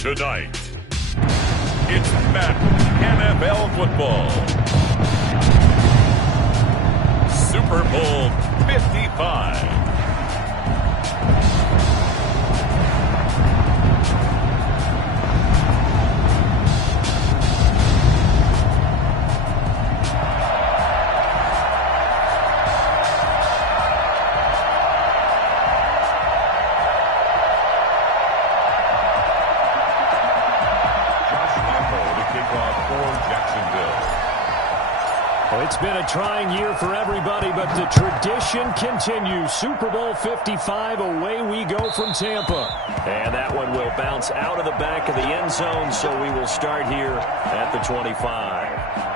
Tonight, it's Madden NFL football. Super Bowl 55. It's been a trying year for everybody, but the tradition continues. Super Bowl 55, away we go from Tampa. And that one will bounce out of the back of the end zone, so we will start here at the 25.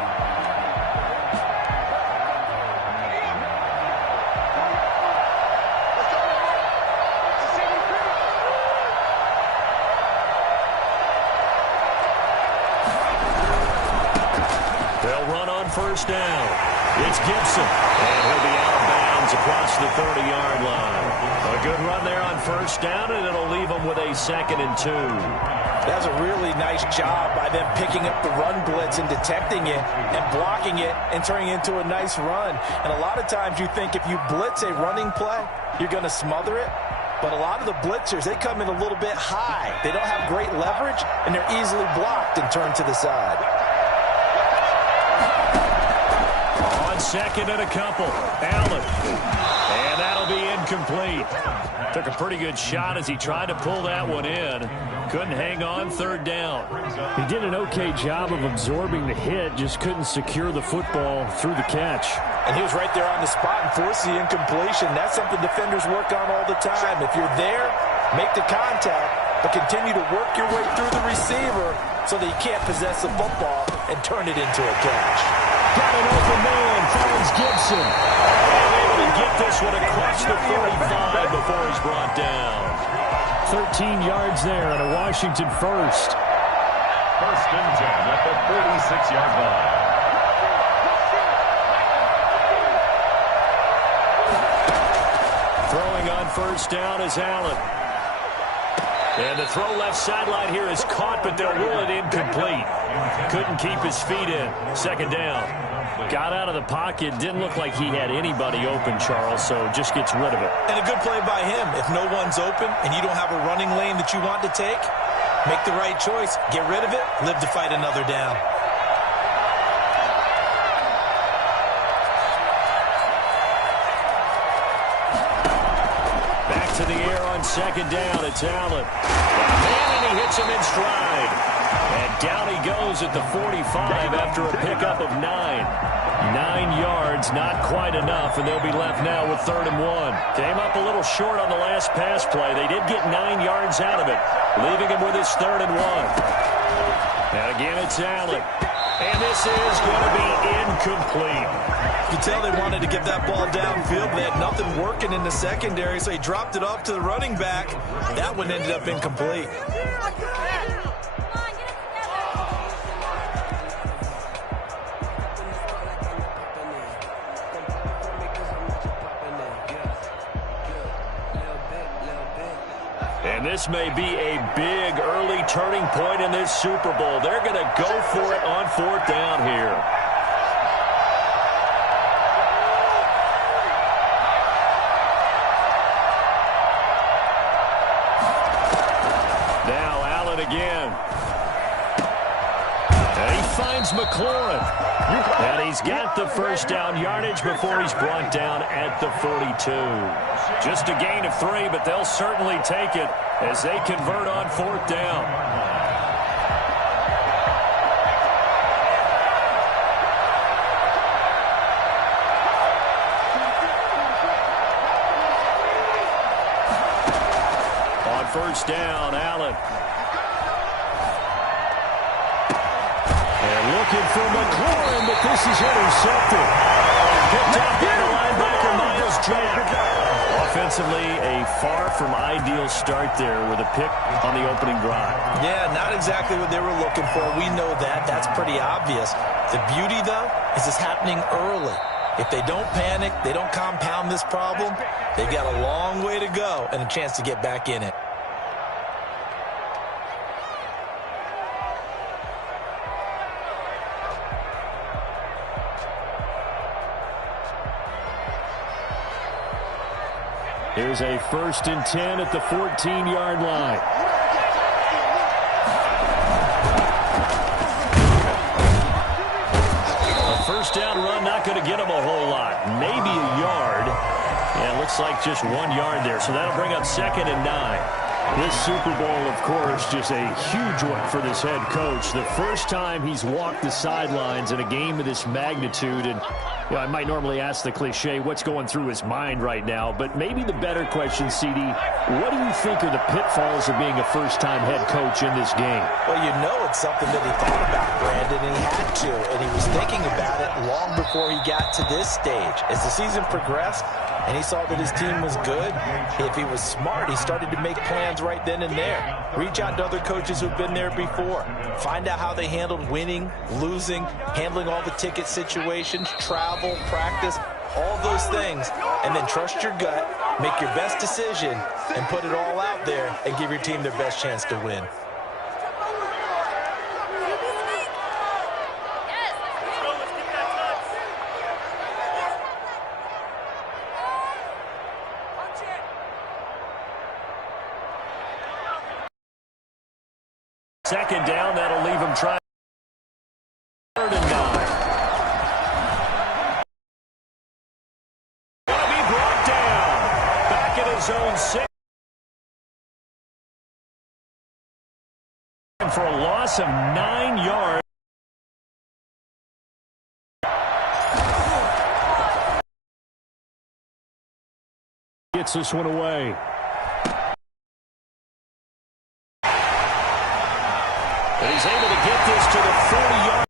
First down. It's Gibson. And he'll be out of bounds across the 30-yard line. A good run there on first down, and it'll leave them with a 2nd and 2. That's a really nice job by them picking up the run blitz and detecting it and blocking it and turning it into a nice run. And a lot of times you think if you blitz a running play, you're going to smother it. But a lot of the blitzers, they come in a little bit high. They don't have great leverage, and they're easily blocked and turned to the side. Second and a couple. Allen. And that'll be incomplete. Took a pretty good shot as he tried to pull that one in. Couldn't hang on, 3rd down. He did an okay job of absorbing the hit, just couldn't secure the football through the catch. And he was right there on the spot and forced the incompletion. That's something defenders work on all the time. If you're there, make the contact, but continue to work your way through the receiver so that you can't possess the football and turn it into a catch. Got an open man, finds Gibson. And able to get this one across the 45 before he's brought down. 13 yards there and a Washington first. 1st and 10 at the 46-yard line. Throwing on first down is Allen. And the throw left sideline here is caught, but they'll rule it incomplete. Couldn't keep his feet in. 2nd down. Got out of the pocket. Didn't look like he had anybody open, Charles, so just gets rid of it. And a good play by him. If no one's open and you don't have a running lane that you want to take, make the right choice. Get rid of it. Live to fight another down. Back to the air on 2nd down. It's Allen. And he hits him in stride. And down he goes at the 45 after a pickup of 9. 9 yards, not quite enough, and they'll be left now with 3rd and 1. Came up a little short on the last pass play. They did get 9 yards out of it, leaving him with his 3rd and 1. And again, it's Allen. And this is going to be incomplete. You can tell they wanted to get that ball downfield. They had nothing working in the secondary, so he dropped it off to the running back. That one ended up incomplete. And this may be a big early turning point in this Super Bowl. They're going to go for it on 4th down here. Now Allen again. And he finds McLaurin. And he's got the first down yardage before he's brought down at the 42. Just a gain of 3, but they'll certainly take it as they convert on 4th down. On 1st down, Allen. And looking for McLaurin, but this is intercepted. Picked up by the linebacker, Miles Jack. Offensively, a far from ideal start there with a pick on the opening drive. Yeah, not exactly what they were looking for. We know that. That's pretty obvious. The beauty, though, is it's happening early. If they don't panic, they don't compound this problem, they've got a long way to go and a chance to get back in it. Here's a 1st and 10 at the 14-yard line. A first down run, not going to get him a whole lot. Maybe a yard. Yeah, it looks like just 1 yard there. So that'll bring up 2nd and 9. This Super Bowl, of course, just a huge one for this head coach. The first time he's walked the sidelines in a game of this magnitude. And you know, I might normally ask the cliche, what's going through his mind right now? But maybe the better question, CD, what do you think are the pitfalls of being a first-time head coach in this game? Well, you know it's something that he thought about, Brandon, and he had to. And he was thinking about it long before he got to this stage. As the season progressed, and he saw that his team was good, if he was smart, he started to make plans right then and there. Reach out to other coaches who've been there before. Find out how they handled winning, losing, handling all the ticket situations, travel, practice, all those things. And then trust your gut, make your best decision, and put it all out there and give your team their best chance to win. Second down, that'll leave him trying. 3rd and 9. Gonna be brought down. Back at his own 6. For a loss of 9 yards. Gets this one away. But he's able to get this to the 40-yard.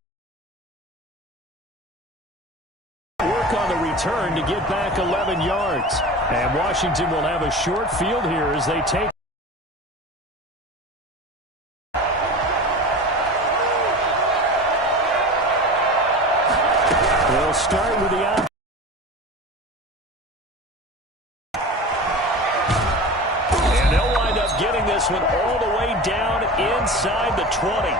Work on the return to get back 11 yards. And Washington will have a short field here as they take. They'll start with the out. And they'll wind up getting this one all the way down inside the 20.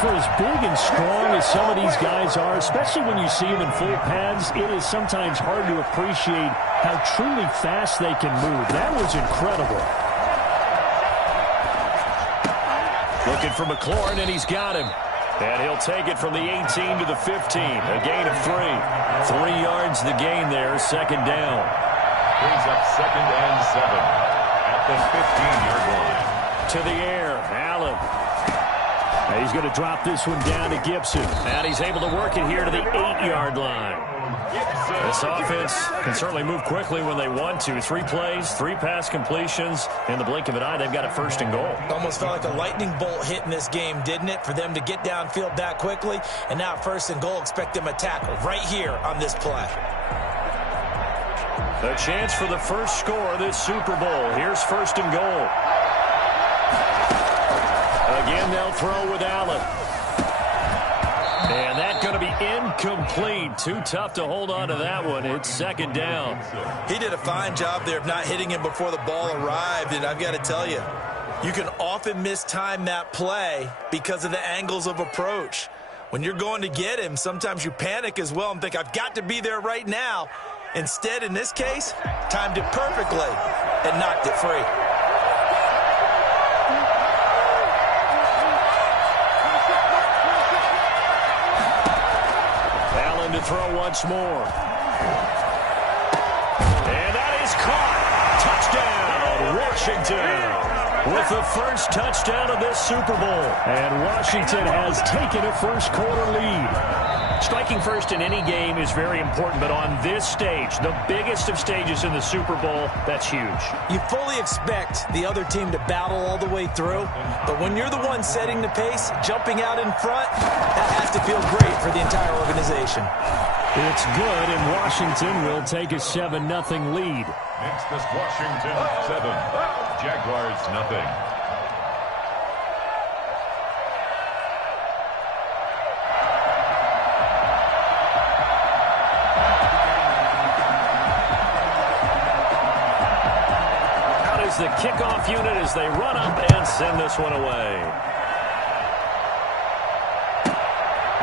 For as big and strong as some of these guys are, especially when you see them in full pads, it is sometimes hard to appreciate how truly fast they can move. That was incredible. Looking for McLaurin, and he's got him. And he'll take it from the 18 to the 15. A gain of 3. 3 yards the gain there, 2nd down. Brings up 2nd and 7 at the 15-yard line. To the air, Allen. And he's going to drop this one down to Gibson. And he's able to work it here to the 8-yard line. This offense can certainly move quickly when they want to. 3 plays, 3 pass completions. In the blink of an eye, they've got a 1st and goal. Almost felt like a lightning bolt hit in this game, didn't it? For them to get downfield that quickly. And now 1st and goal, expect them to tackle right here on this play. A chance for the first score of this Super Bowl. Here's 1st and goal. Again, they'll throw with Allen. And that's going to be incomplete. Too tough to hold on to that one. It's 2nd down. He did a fine job there of not hitting him before the ball arrived. And I've got to tell you, you can often mistime that play because of the angles of approach. When you're going to get him, sometimes you panic as well and think, I've got to be there right now. Instead, in this case, timed it perfectly and knocked it free. Allen to throw once more. And that is caught. Touchdown, Washington. With the first touchdown of this Super Bowl. And Washington has taken a first-quarter lead. Striking first in any game is very important, but on this stage, the biggest of stages in the Super Bowl, that's huge. You fully expect the other team to battle all the way through, but when you're the one setting the pace, jumping out in front, that has to feel great for the entire organization. It's good, and Washington will take a 7-0 lead. Makes this Washington 7, Jaguars 0. The kickoff unit as they run up and send this one away.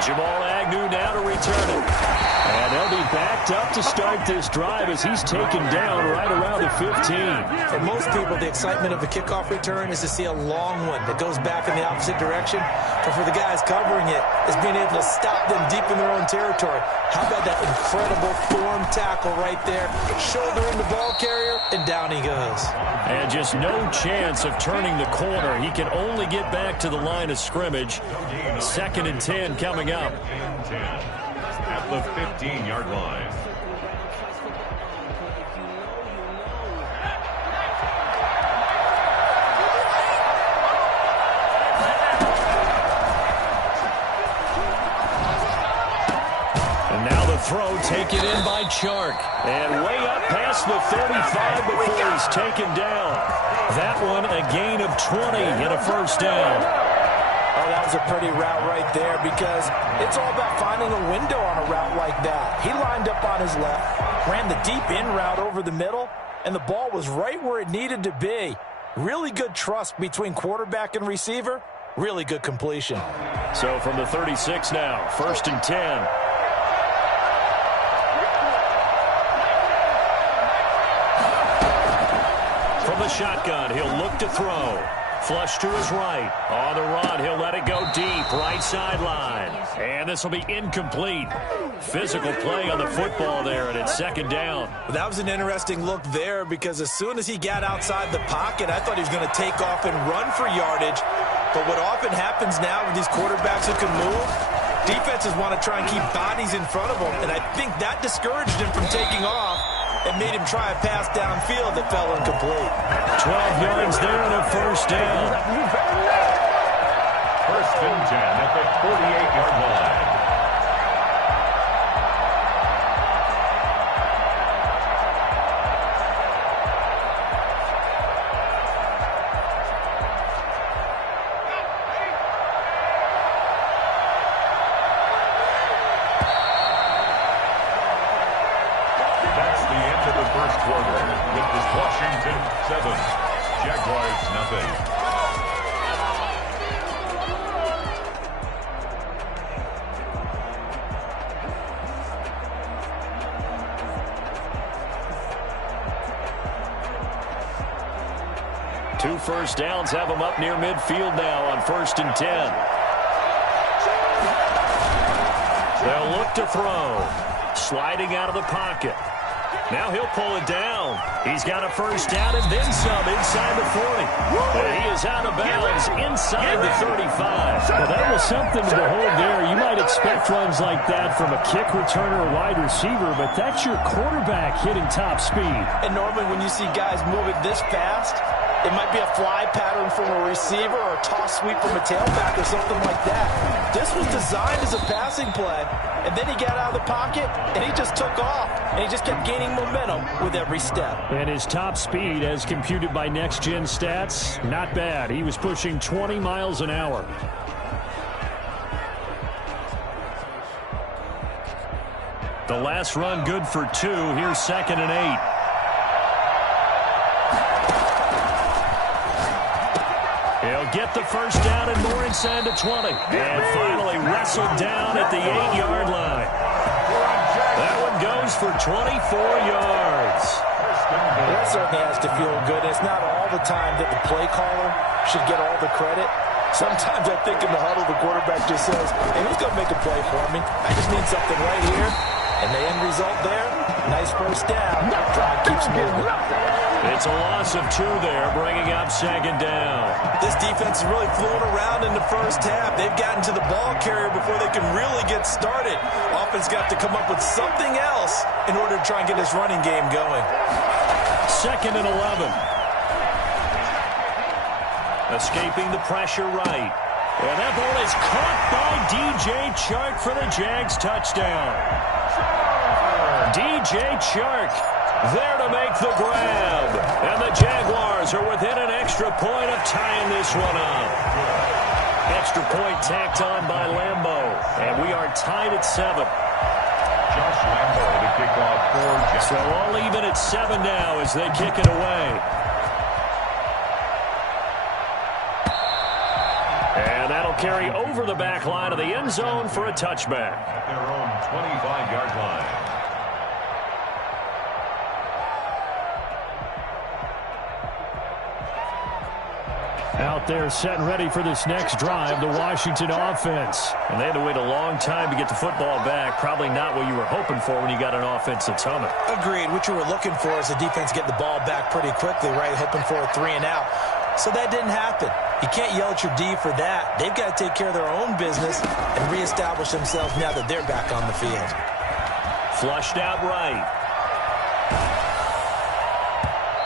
Jamal Agnew now to return it. And they'll be backed up to start this drive as he's taken down right around the 15. For most people, the excitement of a kickoff return is to see a long one that goes back in the opposite direction. But for the guys covering it, it's being able to stop them deep in their own territory. How about that incredible form tackle right there? Shouldering the ball carrier, and down he goes. And just no chance of turning the corner. He can only get back to the line of scrimmage. 2nd and 10 coming up. At the 15-yard line. And now the throw taken in by Chark. And way up past the 35 before he's taken down. That one a gain of 20 and a first down. Oh, that was a pretty route right there because it's all about finding a window on a route like that. He lined up on his left, ran the deep in route over the middle, and the ball was right where it needed to be. Really good trust between quarterback and receiver. Really good completion. So from the 36 now, 1st and 10. From the shotgun, he'll look to throw. Flush to his right. On the run, he'll let it go deep. Right sideline. And this will be incomplete. Physical play on the football there, and it's 2nd down. That was an interesting look there because as soon as he got outside the pocket, I thought he was going to take off and run for yardage. But what often happens now with these quarterbacks who can move, defenses want to try and keep bodies in front of them. And I think that discouraged him from taking off and made him try a pass downfield that fell incomplete. 12 yards there and a first down. 1st and 10 at the 48-yard line. That's the end of the first quarter. With this Washington 7, Jaguars nothing. Two first downs have him up near midfield now on 1st and 10. They'll look to throw. Sliding out of the pocket. Now he'll pull it down. He's got a first down and then some inside the 40. And he is out of bounds inside the 35. Well, that was something to behold there. You might expect runs like that from a kick returner or wide receiver, but that's your quarterback hitting top speed. And normally when you see guys moving this fast, it might be a fly pattern from a receiver or a toss sweep from a tailback or something like that. This was designed as a passing play, and then he got out of the pocket, and he just took off, and he just kept gaining momentum with every step. And his top speed, as computed by Next Gen Stats, not bad. He was pushing 20 miles an hour. The last run good for 2. Here's 2nd and 8. He'll get the first down and more inside the 20. And finally wrestled down at the 8-yard line. That one goes for 24 yards. That certainly has to feel good. It's not all the time that the play caller should get all the credit. Sometimes I think in the huddle, the quarterback just says, hey, who's going to make a play for me? I just need something right here. And the end result there, nice first down. Drive keeps moving. It's a loss of 2 there, bringing up 2nd down. This defense is really fooling around in the first half. They've gotten to the ball carrier before they can really get started. Offense got to come up with something else in order to try and get this running game going. 2nd and 11. Escaping the pressure right. And that ball is caught by DJ Chark for the Jags touchdown. DJ Chark there to make the grab. And the Jaguars are within an extra point of tying this one up. Extra point tacked on by Lambo. And we are tied at 7. Josh Lambo to kick off for Jags. So all even at 7 now as they kick it away. And that'll carry over the back line of the end zone for a touchback. At their own 25-yard line. Out there set and ready for this next drive, the Washington offense. And they had to wait a long time to get the football back. Probably not what you were hoping for when you got an offense that's humming. Agreed. What you were looking for is the defense getting the ball back pretty quickly, right? Hoping for a 3 and out. So that didn't happen. You can't yell at your D for that. They've got to take care of their own business and reestablish themselves now that they're back on the field. Flushed out right.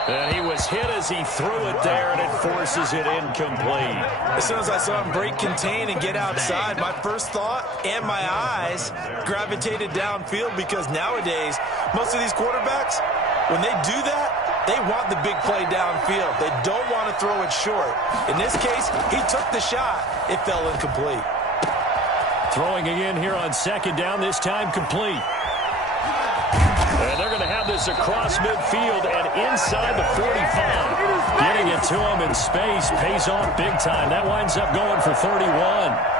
And he was hit as he threw it there, and it forces it incomplete. As soon as I saw him break contain and get outside, my first thought and my eyes gravitated downfield, because nowadays, most of these quarterbacks, when they do that, they want the big play downfield. They don't want to throw it short. In this case, he took the shot. It fell incomplete. Throwing again here on second down, this time complete. And they're going to have this across midfield and inside the 45. Getting it to him in space pays off big time. That winds up going for 31.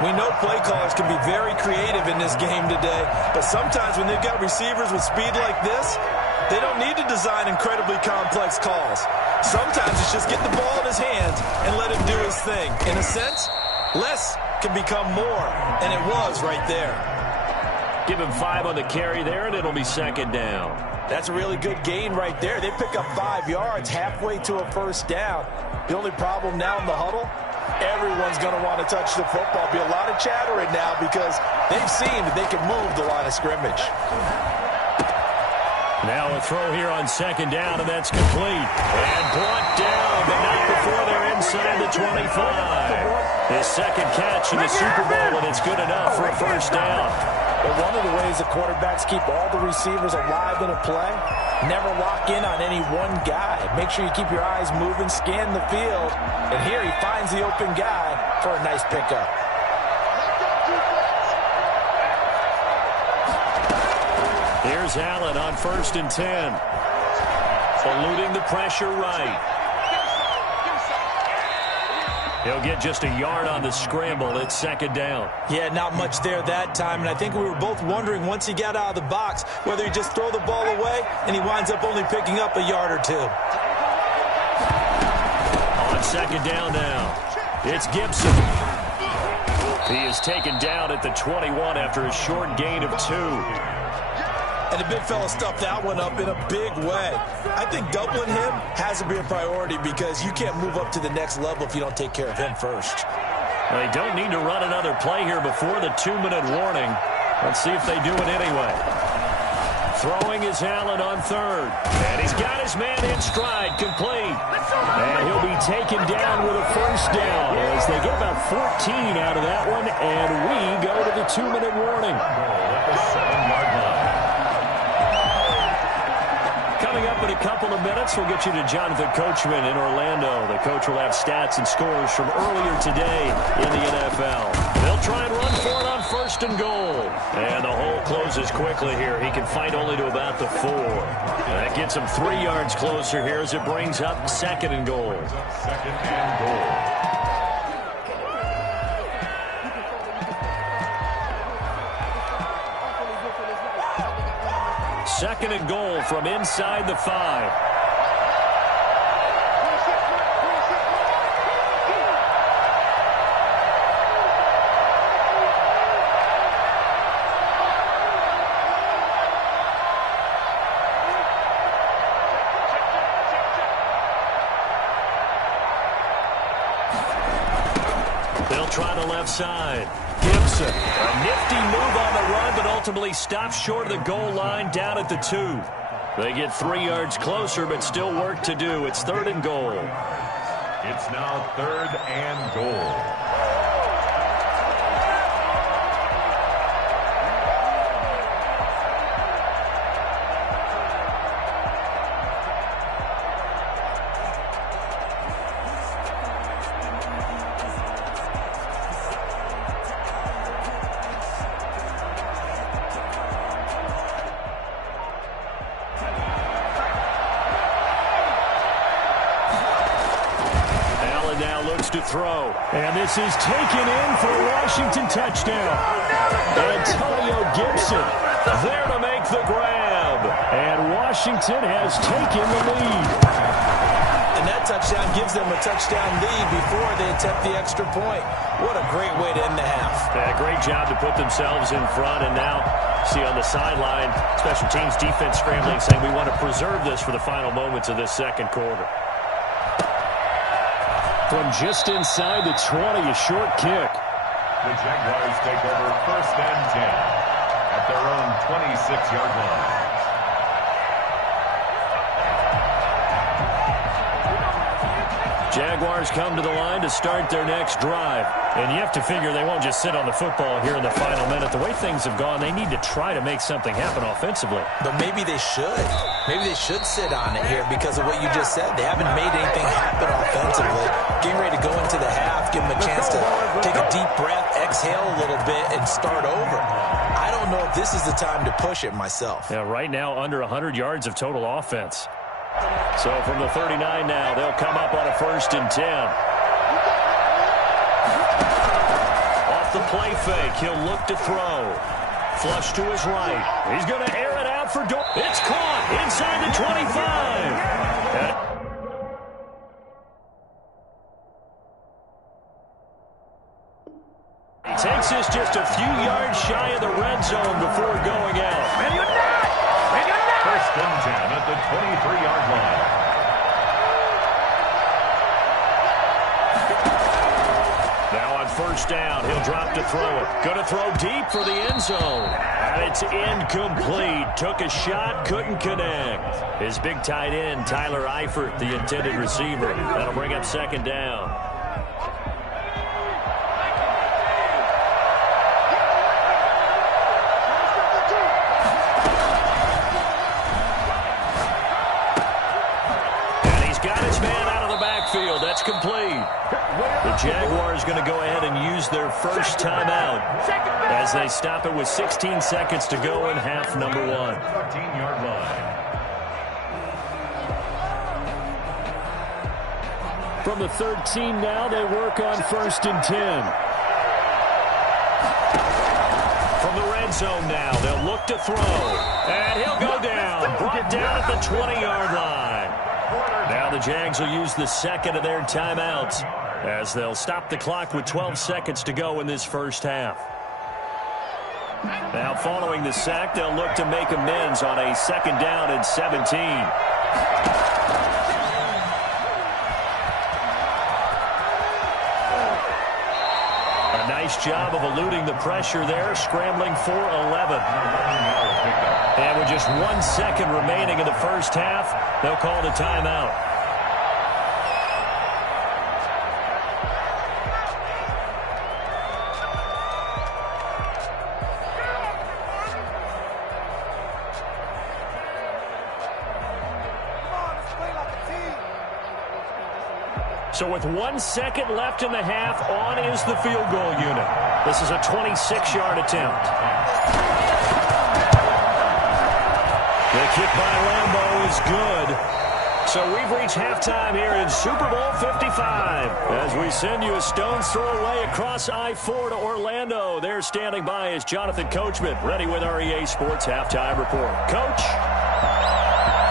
We know play callers can be very creative in this game today, but sometimes when they've got receivers with speed like this, they don't need to design incredibly complex calls. Sometimes it's just get the ball in his hands and let him do his thing. In a sense, less can become more, and it was right there. Give him 5 on the carry there, and it'll be second down. That's a really good gain right there. They pick up 5 yards halfway to a first down. The only problem now in the huddle, everyone's going to want to touch the football. Be a lot of chattering now because they've seen that they can move the line of scrimmage. Now a throw here on second down, and that's complete. And brought down, but not before they're inside the 25. His second catch in the Super Bowl, and it's good enough for a first down. But one of the ways the quarterbacks keep all the receivers alive in a play, never lock in on any one guy. Make sure you keep your eyes moving, scan the field, and here he finds the open guy for a nice pickup. Here's Allen on 1st and 10. Eluding the pressure right. He'll get just a yard on the scramble. It's second down. Yeah, not much there that time, and I think we were both wondering once he got out of the box whether he'd just throw the ball away, and he winds up only picking up a yard or 2. On second down now, it's Gibson. He is taken down at the 21 after a short gain of 2. And the big fella stuffed that one up in a big way. I think doubling him has to be a priority because you can't move up to the next level if you don't take care of him first. They don't need to run another play here before the 2-minute warning. Let's see if they do it anyway. Throwing is Allen on 3rd. And he's got his man in stride, complete. And he'll be taken down with a first down as they get about 14 out of that one. And we go to the 2-minute warning. At the 7-yard line. Coming up in a couple of minutes, we'll get you to Jonathan Coachman in Orlando. The coach will have stats and scores from earlier today in the NFL. They'll try and run for it on 1st and goal. And the hole closes quickly here. He can fight only to about the 4. That gets him 3 yards closer here as it brings up 2nd and goal. 2nd and goal. 2nd and goal from inside the 5. They'll try the left side. Gibson, a nifty move on the run, but ultimately stops short of the goal line down at the 2. They get 3 yards closer, but still work to do. It's 3rd and goal. It's now 3rd and goal. throw. And this is taken in for a Washington touchdown. Antonio Gibson there to make the grab. And Washington has taken the lead. And that touchdown gives them a touchdown lead before they attempt the extra point. What a great way to end the half. Yeah, great job to put themselves in front. And now, see on the sideline, special teams defense scrambling, saying we want to preserve this for the final moments of this second quarter. From just inside the 20, a short kick. The Jaguars take over 1st and 10 at their own 26-yard line. Jaguars come to the line to start their next drive. And you have to figure they won't just sit on the football here in the final minute. The way things have gone, they need to try to make something happen offensively. But maybe they should. Maybe they should sit on it here because of what you just said. They haven't made anything happen offensively. Getting ready to go into the half, give them a chance to take a deep breath, exhale a little bit, and start over. I don't know if this is the time to push it myself. Yeah, right now under 100 yards of total offense. So from the 39 now, they'll come up on a 1st and 10. Off the play fake, he'll look to throw. Flush to his right. He's going to air it out for Dorr. It's caught inside the 25. He takes this just a few yards shy of the red zone before going out. 1st and 10 at the 23-yard line. Now on 1st down, he'll drop to throw it. Going to throw deep for the end zone. And it's incomplete. Took a shot, couldn't connect. His big tight end, Tyler Eifert, the intended receiver. That'll bring up 2nd down. That's complete. The Jaguars going to go ahead and use their first timeout as they stop it with 16 seconds to go in half number 1. 13-yard line. From the 13 now, they work on 1st and 10. From the red zone now, they'll look to throw. And he'll go down. Brought down at the 20-yard line. Now the Jags will use the 2nd of their timeouts as they'll stop the clock with 12 seconds to go in this first half. Now following the sack, they'll look to make amends on a 2nd down and 17. A nice job of eluding the pressure there, scrambling for 11. And with just 1 second remaining in the first half, they'll call the timeout. So with 1 second left in the half, on is the field goal unit. This is a 26-yard attempt. The kick by Lambeau is good. So we've reached halftime here in Super Bowl 55. As we send you a stone's throw away across I-4 to Orlando. There standing by is Jonathan Coachman, ready with our EA Sports Halftime Report. Coach?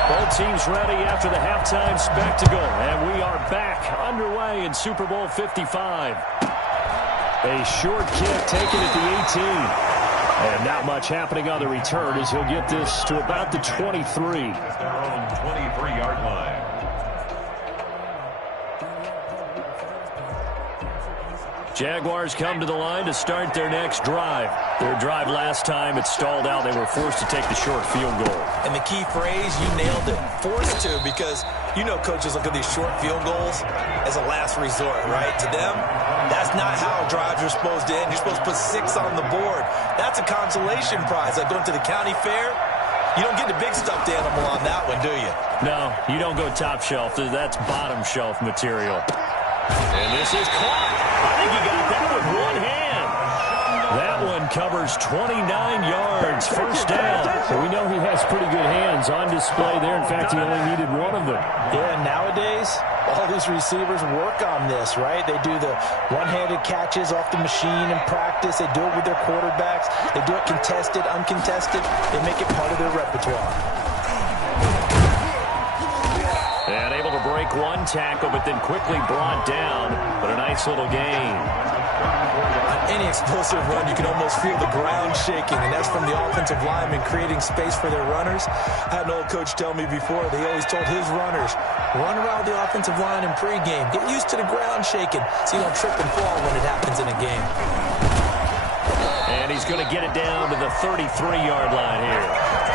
Both teams ready after the halftime spectacle. And we are back underway in Super Bowl 55. A short kick taken at the 18. And not much happening on the return as he'll get this to about the 23. Just their own 23-yard line. Jaguars come to the line to start their next drive. Their drive last time, it stalled out. They were forced to take the short field goal. And the key phrase, you nailed it, forced to, because you know coaches look at these short field goals as a last resort, right? To them, that's not how drives are supposed to end. You're supposed to put 6 on the board. That's a consolation prize. Like going to the county fair, you don't get the big stuffed animal on that one, do you? No, you don't go top shelf. That's bottom shelf material. And this is caught. I think he got that with one hand. That one covers yards, 29 yards, first down. Well, we know he has pretty good hands on display there. In fact, he only needed one of them. Yeah, nowadays, all these receivers work on this, right? They do the one-handed catches off the machine in practice. They do it with their quarterbacks. They do it contested, uncontested. They make it part of their repertoire. And able to break one tackle, but then quickly brought down. But a nice little gain. On any explosive run, you can almost feel the ground shaking, and that's from the offensive linemen creating space for their runners. I had an old coach tell me before, they always told his runners, run around the offensive line in pregame. Get used to the ground shaking so you don't trip and fall when it happens in a game. And he's going to get it down to the 33-yard line here.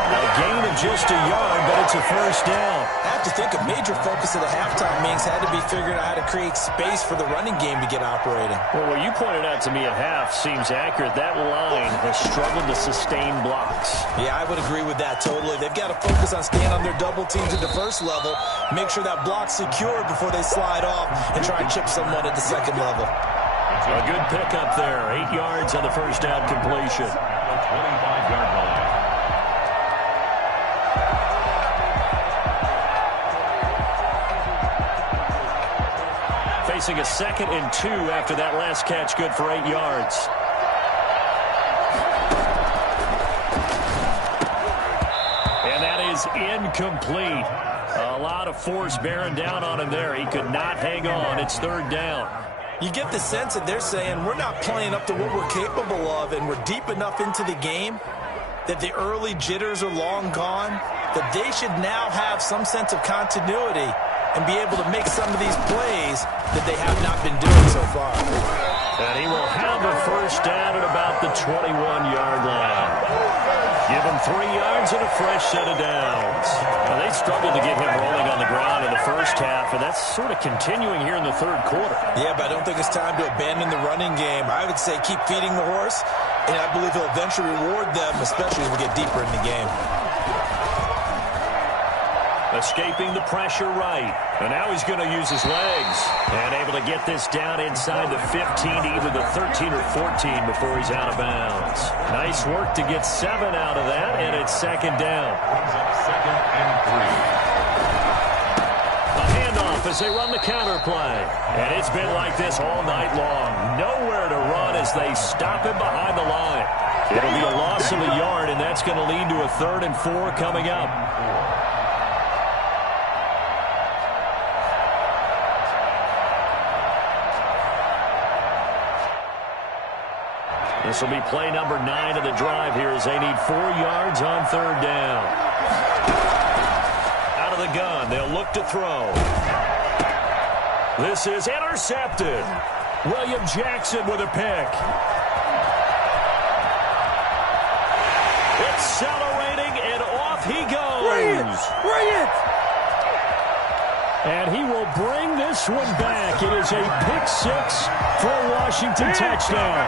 A gain of just a yard, but it's a first down. I have to think a major focus of the halftime meetings had to be figuring out how to create space for the running game to get operating. Well, what you pointed out to me at half seems accurate. That line has struggled to sustain blocks. Yeah, I would agree with that totally. They've got to focus on staying on their double teams at the first level, make sure that block's secured before they slide off and try and chip someone at the second level. A good pickup there. 8 yards on the first down completion. 25-yard line. Facing a 2nd and 2 after that last catch, good for 8 yards. And that is incomplete. A lot of force bearing down on him there. He could not hang on. It's 3rd down. You get the sense that they're saying we're not playing up to what we're capable of, and we're deep enough into the game that the early jitters are long gone, that they should now have some sense of continuity and be able to make some of these plays that they have not been doing so far. And he will have a first down at about the 21-yard line. Give him 3 yards and a fresh set of downs. Now, they struggled to get him rolling on the ground in the first half, and that's sort of continuing here in the 3rd quarter. Yeah, but I don't think it's time to abandon the running game. I would say keep feeding the horse, and I believe he'll eventually reward them, especially as we get deeper in the game. Escaping the pressure right. And now he's going to use his legs. And able to get this down inside the 15, either the 13 or 14 before he's out of bounds. Nice work to get 7 out of that, and it's 2nd down. 2nd and 3. A handoff as they run the counter play. And it's been like this all night long. Nowhere to run as they stop him behind the line. It'll be a loss of a yard, and that's going to lead to a 3rd and 4 coming up. This will be play number 9 of the drive here as they need 4 yards on 3rd down. Out of the gun, they'll look to throw. This is intercepted. William Jackson with a pick. Accelerating, and off he goes. Bring it! And he will bring this one back. It is a pick-6 for a Washington touchdown.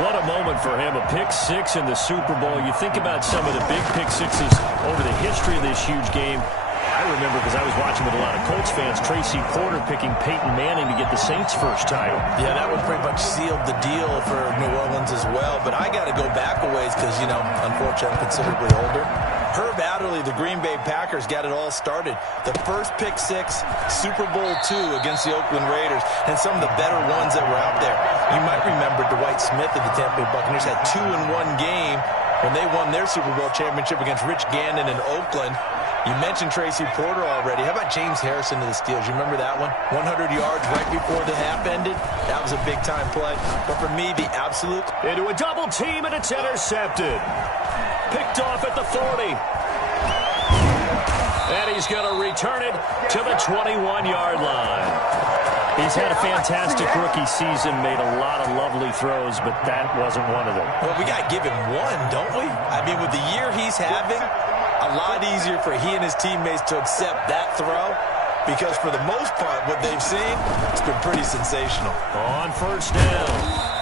What a moment for him, a pick-6 in the Super Bowl. You think about some of the big pick-6s over the history of this huge game. I remember, because I was watching with a lot of Colts fans, Tracy Porter picking Peyton Manning to get the Saints' first title. Yeah, that one pretty much sealed the deal for New Orleans as well. But I got to go back a ways because, you know, unfortunately, I'm considerably older. Herb Adderley, the Green Bay Packers, got it all started. The first pick-6, Super Bowl II against the Oakland Raiders, and some of the better ones that were out there. You might remember Dwight Smith of the Tampa Bay Buccaneers had 2 in one game when they won their Super Bowl championship against Rich Gannon in Oakland. You mentioned Tracy Porter already. How about James Harrison to the Steelers? You remember that one? 100 yards right before the half ended. That was a big-time play. But for me, the absolute... Into a double team, and it's intercepted. Picked off at the 40. And he's going to return it to the 21-yard line. He's had a fantastic rookie season, made a lot of lovely throws, but that wasn't one of them. Well, we got to give him one, don't we? I mean, with the year he's having, a lot easier for he and his teammates to accept that throw, because for the most part, what they've seen, it's been pretty sensational. On first down,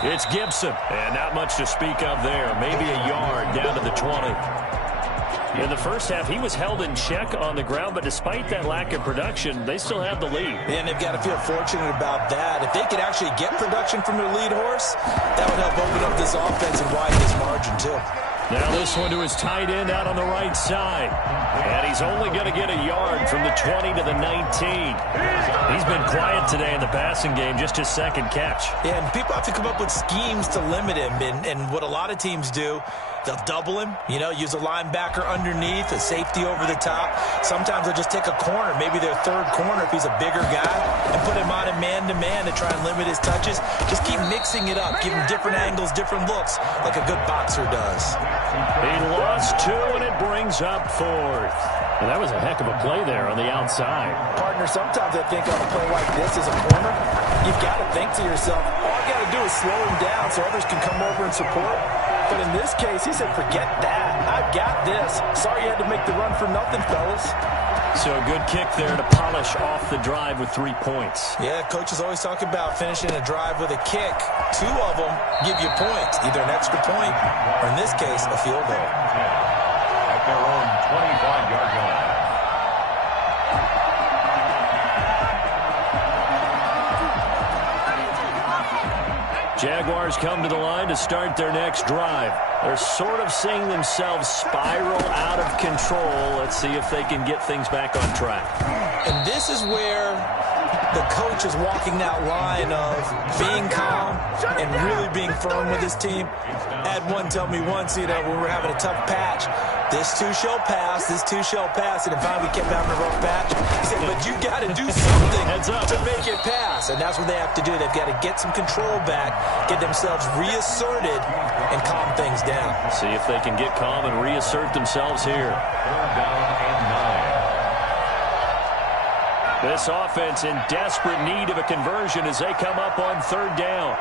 it's Gibson, and not much to speak of there. Maybe a yard down to the 20. In the first half, he was held in check on the ground, but despite that lack of production, they still have the lead. And they've got to feel fortunate about that. If they could actually get production from their lead horse, that would help open up this offense and widen this margin, too. Now this one to his tight end out on the right side. And he's only going to get a yard from the 20 to the 19. He's been quiet today in the passing game, just his second catch. Yeah, and people have to come up with schemes to limit him. And what a lot of teams do, they'll double him, use a linebacker underneath, a safety over the top. Sometimes they'll just take a corner, maybe their third corner if he's a bigger guy, and put him on a man-to-man to try and limit his touches. Just keep mixing it up, give him different angles, different looks, like a good boxer does. He lost 2, and it brings up 4th. And that was a heck of a play there on the outside. Partner, sometimes I think on a play like this as a corner, you've got to think to yourself, all I got to do is slow him down so others can come over and support. But in this case, he said, forget that. I've got this. Sorry you had to make the run for nothing, fellas. So a good kick there to polish off the drive with 3 points. Yeah, coaches always talk about finishing a drive with a kick. 2 of them give you points, either an extra point or, in this case, a field goal. At their own 25-yard line. Jaguars come to the line to start their next drive. They're sort of seeing themselves spiral out of control. Let's see if they can get things back on track. And this is where the coach is walking that line of being calm and really being firm with his team. I had one tell me once, when we were having a tough patch, this too shall pass, this too shall pass, and finally we kept having a rough patch. He said, but you got to do something to make it pass, and that's what they have to do. They've got to get some control back, get themselves reasserted, and calm things down. See if they can get calm and reassert themselves here. 3rd down and 9. This offense in desperate need of a conversion as they come up on 3rd down.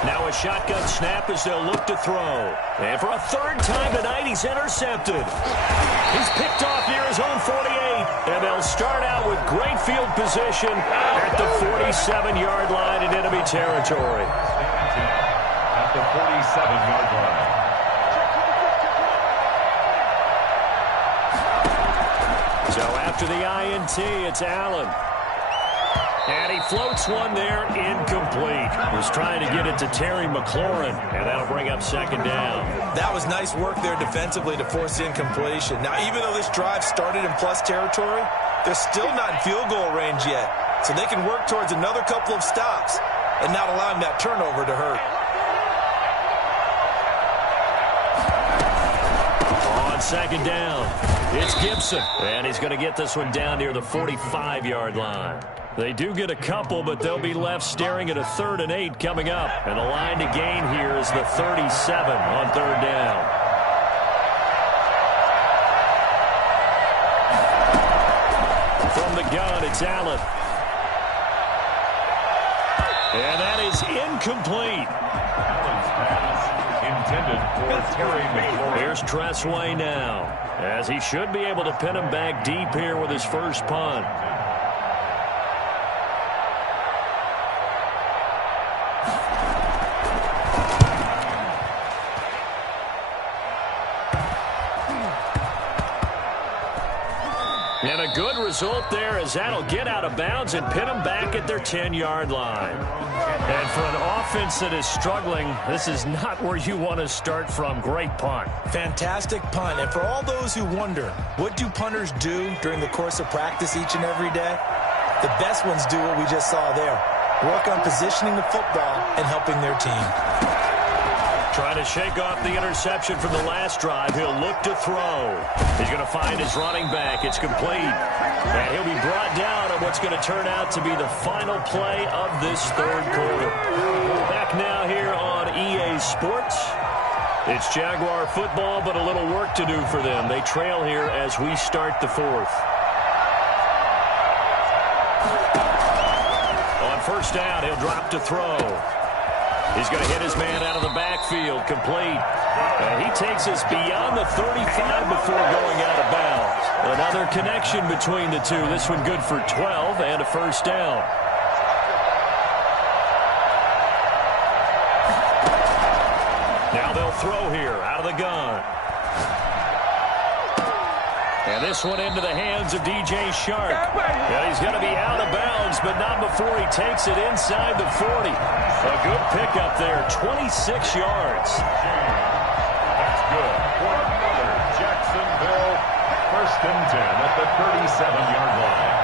Now a shotgun snap as they'll look to throw. And for a 3rd time tonight, he's intercepted. He's picked off near his own 48. And they'll start out with great field position at the 47-yard line in enemy territory. At the 47-yard line. So after the INT, it's Allen. And he floats one there, incomplete. Was trying to get it to Terry McLaurin, and that'll bring up 2nd down. That was nice work there defensively to force the incompletion. Now, even though this drive started in plus territory, they're still not in field goal range yet. So they can work towards another couple of stops and not allowing that turnover to hurt. On 2nd down, it's Gibson. And he's going to get this one down near the 45-yard line. They do get a couple, but they'll be left staring at a 3rd and 8 coming up. And the line to gain here is the 37 on 3rd down. From the gun, it's Allen. And that is incomplete. Allen's pass intended for Terry McLaurin. Here's Tressway now, as he should be able to pin him back deep here with his first punt. And a good result there as that'll get out of bounds and pin them back at their 10-yard line. And for an offense that is struggling, this is not where you want to start from. Great punt. Fantastic punt. And for all those who wonder, what do punters do during the course of practice each and every day? The best ones do what we just saw there. Work on positioning the football and helping their team. Trying to shake off the interception from the last drive. He'll look to throw. He's going to find his running back. It's complete. And he'll be brought down on what's going to turn out to be the final play of this 3rd quarter. Back now here on EA Sports. It's Jaguar football, but a little work to do for them. They trail here as we start the 4th. On 1st down, he'll drop to throw. He's going to hit his man out of the backfield, complete. And he takes us beyond the 35 before going out of bounds. Another connection between the two. This one good for 12 and a 1st down. Now they'll throw here out of the gun. And this one into the hands of DJ Shark. And he's going to be out of bounds, but not before he takes it inside the 40. A good pickup there, 26 yards. That's good for another Jacksonville 1st and 10 at the 37-yard line.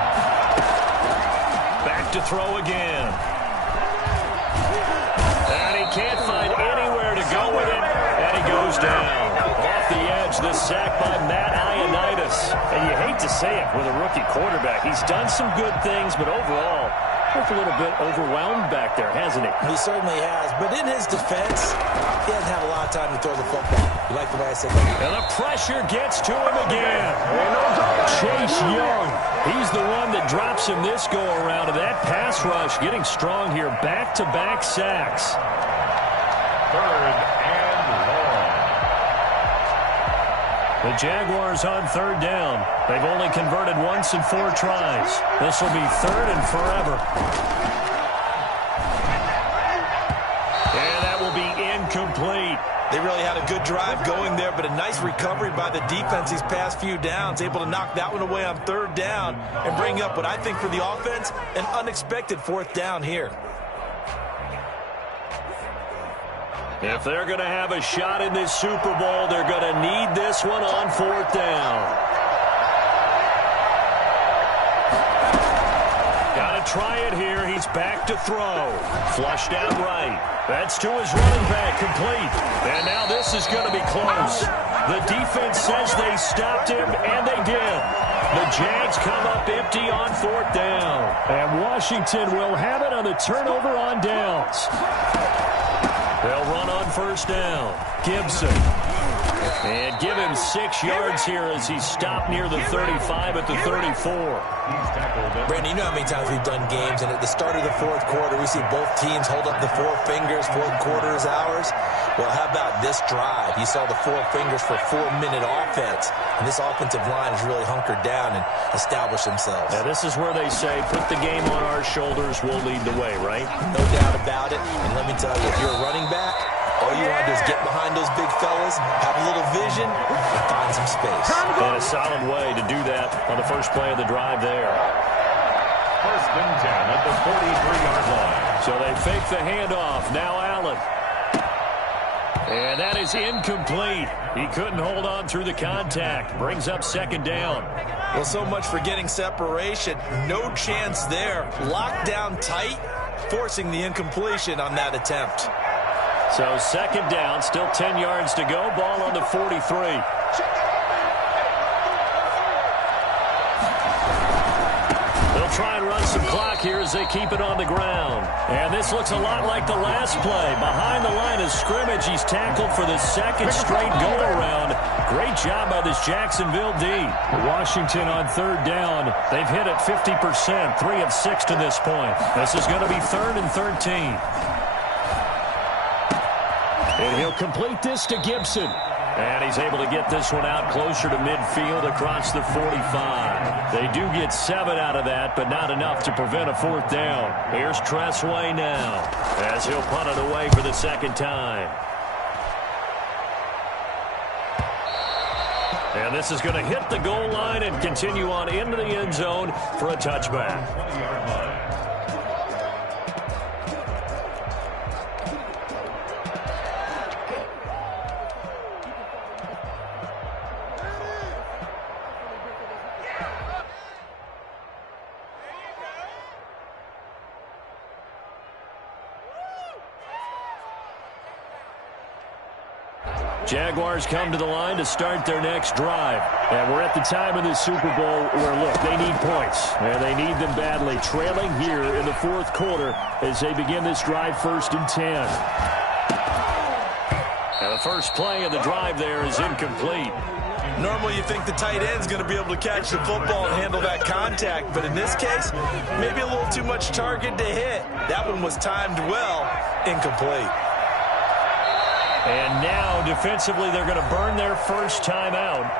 Back to throw again. And he can't find anywhere to go with it. And he goes down. Off the edge, this sack by Matt Ioannidis. And you hate to say it with a rookie quarterback. He's done some good things, but overall, looked a little bit overwhelmed back there, hasn't he? He certainly has. But in his defense, he doesn't have a lot of time to throw the football. You like the way I said that? And the pressure gets to him again. Chase Young. He's the one that drops him this go-around. And that pass rush getting strong here. Back-to-back sacks. 3rd and long. The Jaguars on 3rd down. They've only converted once in 4 tries. This will be 3rd and forever. And that will be incomplete. They really had a good drive going there, but a nice recovery by the defense these past few downs, able to knock that one away on 3rd down and bring up what I think for the offense, an unexpected 4th down here. If they're going to have a shot in this Super Bowl, they're going to need this one on 4th down. Got to try it here. He's back to throw. Flushed out right. That's to his running back, complete. And now this is going to be close. The defense says they stopped him, and they did. The Jags come up empty on 4th down. And Washington will have it on the turnover on downs. They'll run on 1st down. Gibson. And give him 6 yards here as he's stopped near the 35 at the 34. Brandon, you know how many times we've done games, and at the start of the 4th quarter, we see both teams hold up the 4 fingers, 4th quarter is ours. Well, how about this drive? You saw the 4 fingers for 4-minute offense, and this offensive line has really hunkered down and established themselves. Now, this is where they say, put the game on our shoulders, we'll lead the way, right? No doubt about it, and let me tell you, if you're a running back, all you want to do is get behind those big fellas, have a little vision, and find some space. And a solid way to do that on the first play of the drive there. 1st and 10 at the 43-yard line. So they fake the handoff. Now Allen. And that is incomplete. He couldn't hold on through the contact. Brings up 2nd down. Well, so much for getting separation. No chance there. Locked down tight, forcing the incompletion on that attempt. So 2nd down, still 10 yards to go. Ball on the 43. They'll try and run some clock here as they keep it on the ground. And this looks a lot like the last play. Behind the line of scrimmage, he's tackled for the 2nd straight go-around. Great job by this Jacksonville D. Washington on 3rd down. They've hit it 50%, 3 of 6 to this point. This is going to be 3rd and 13. And he'll complete this to Gibson. And he's able to get this one out closer to midfield across the 45. They do get 7 out of that, but not enough to prevent a 4th down. Here's Tressway now as he'll punt it away for the 2nd time. And this is going to hit the goal line and continue on into the end zone for a touchback. Jaguars come to the line to start their next drive. And we're at the time in the Super Bowl where, look, they need points. And they need them badly. Trailing here in the 4th quarter as they begin this drive 1st and 10. And the first play of the drive there is incomplete. Normally you think the tight end's going to be able to catch the football and handle that contact. But in this case, maybe a little too much target to hit. That one was timed well. Incomplete. And now, defensively, they're going to burn their first timeout.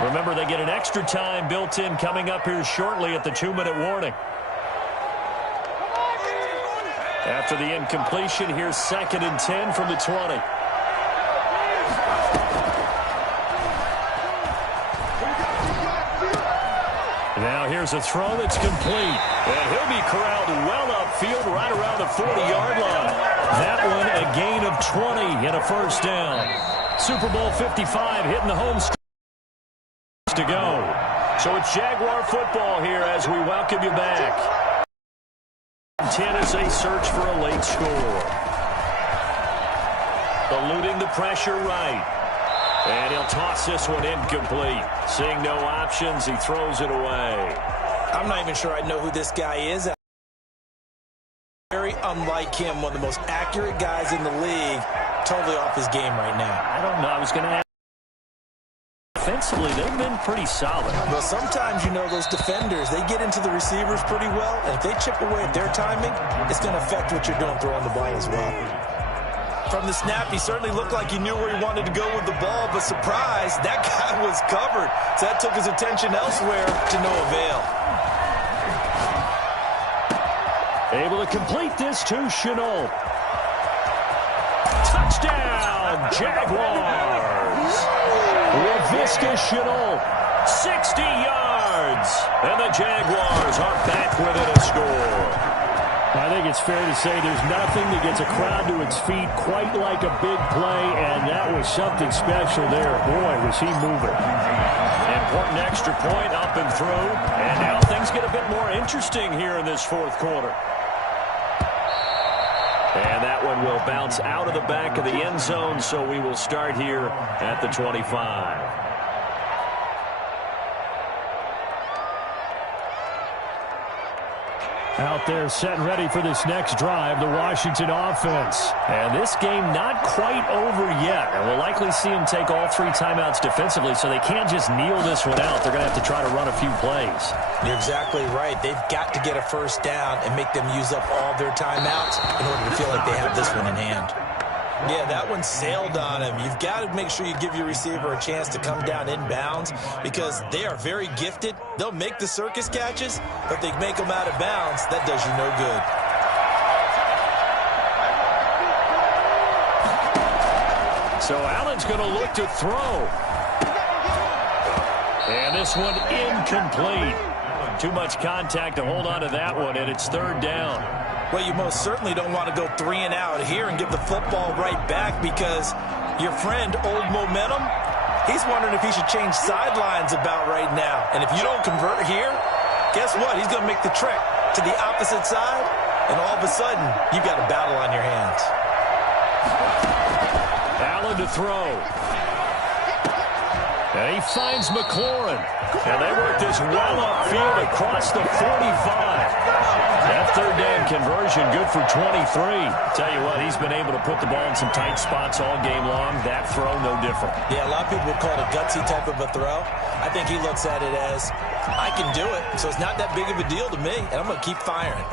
Remember, they get an extra time built in coming up here shortly at the 2-minute warning. After the incompletion, here's 2nd and 10 from the 20. Here's a throw that's complete. And he'll be corralled well upfield right around the 40-yard line. That one a gain of 20 and a first down. Super Bowl 55 hitting the home stretch to go. So it's Jaguar football here as we welcome you back. 10 is a search for a late score. Eluding the pressure right. And he'll toss this one incomplete. Seeing no options, he throws it away. I'm not even sure I know who this guy is. Very unlike him, one of the most accurate guys in the league. Totally off his game right now. I don't know. I was going to ask. Offensively, they've been pretty solid. Well, sometimes, those defenders, they get into the receivers pretty well. And if they chip away at their timing, it's going to affect what you're doing throwing the ball as well. From the snap, he certainly looked like he knew where he wanted to go with the ball, but surprise, that guy was covered. So that took his attention elsewhere to no avail. Able to complete this to Chenault. Touchdown, Jaguars. Laviska Chenault, 60 yards. And the Jaguars are back within a score. I think it's fair to say there's nothing that gets a crowd to its feet quite like a big play, and that was something special there. Boy, was he moving. Important extra point up and through, and now things get a bit more interesting here in this fourth quarter. And that one will bounce out of the back of the end zone, so we will start here at the 25. Out there set and ready for this next drive, the Washington offense. And this game not quite over yet. And we'll likely see them take all 3 timeouts defensively, so they can't just kneel this one out. They're going to have to try to run a few plays. You're exactly right. They've got to get a first down and make them use up all their timeouts in order to feel like they have this one in hand. Yeah, that one sailed on him. You've got to make sure you give your receiver a chance to come down inbounds because they are very gifted. They'll make the circus catches, but they make them out of bounds. That does you no good. So Allen's going to look to throw. And this one incomplete. Too much contact to hold on to that one, and it's third down. Well, you most certainly don't want to go 3 and out here and give the football right back because your friend, Old Momentum, he's wondering if he should change sidelines about right now. And if you don't convert here, guess what? He's going to make the trek to the opposite side, and all of a sudden, you've got a battle on your hands. Allen to throw. And he finds McLaurin. And they work this well upfield across the 45. That third down conversion good for 23. Tell you what, he's been able to put the ball in some tight spots all game long. That throw, no different. Yeah, a lot of people would call it a gutsy type of a throw. I think he looks at it as, I can do it, so it's not that big of a deal to me, and I'm going to keep firing.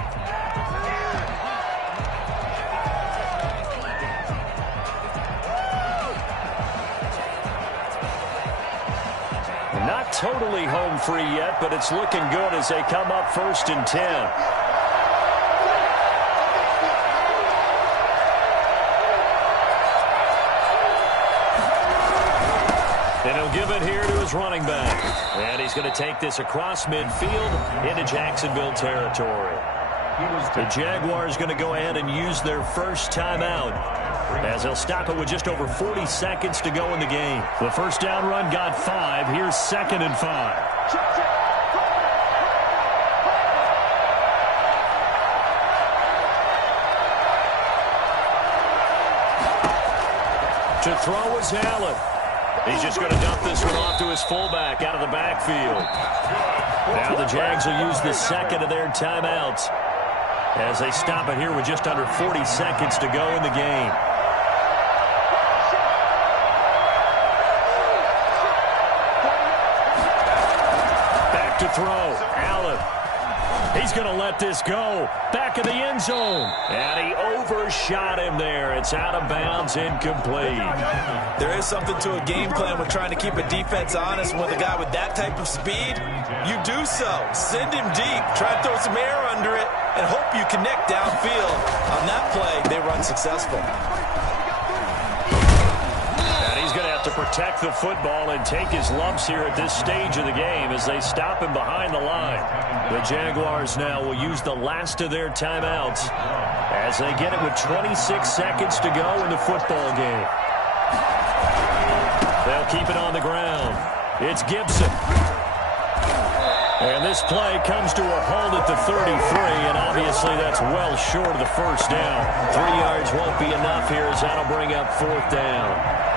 Not totally home free yet, but it's looking good as they come up 1st and 10. And he'll give it here to his running back. And he's going to take this across midfield into Jacksonville territory. The Jaguars going to go ahead and use their first timeout as they'll stop it with just over 40 seconds to go in the game. The first down run got 5. Here's 2nd and 5. To throw is Allen. He's just going to dump this one off to his fullback out of the backfield. Now the Jags will use the second of their timeouts as they stop it here with just under 40 seconds to go in the game. Back to throw. Allen. He's going to let this go. Back of the end zone. And he overshot him there. It's out of bounds, incomplete. There is something to a game plan with trying to keep a defense honest. With a guy with that type of speed, you do so. Send him deep. Try to throw some air under it and hope you connect downfield. On that play, they run successful. And he's going to have to protect the football and take his lumps here at this stage of the game as they stop him behind the line. The Jaguars now will use the last of their timeouts as they get it with 26 seconds to go in the football game. They'll keep it on the ground. It's Gibson. And this play comes to a halt at the 33, and obviously that's well short of the first down. 3 yards won't be enough here as that'll bring up 4th down.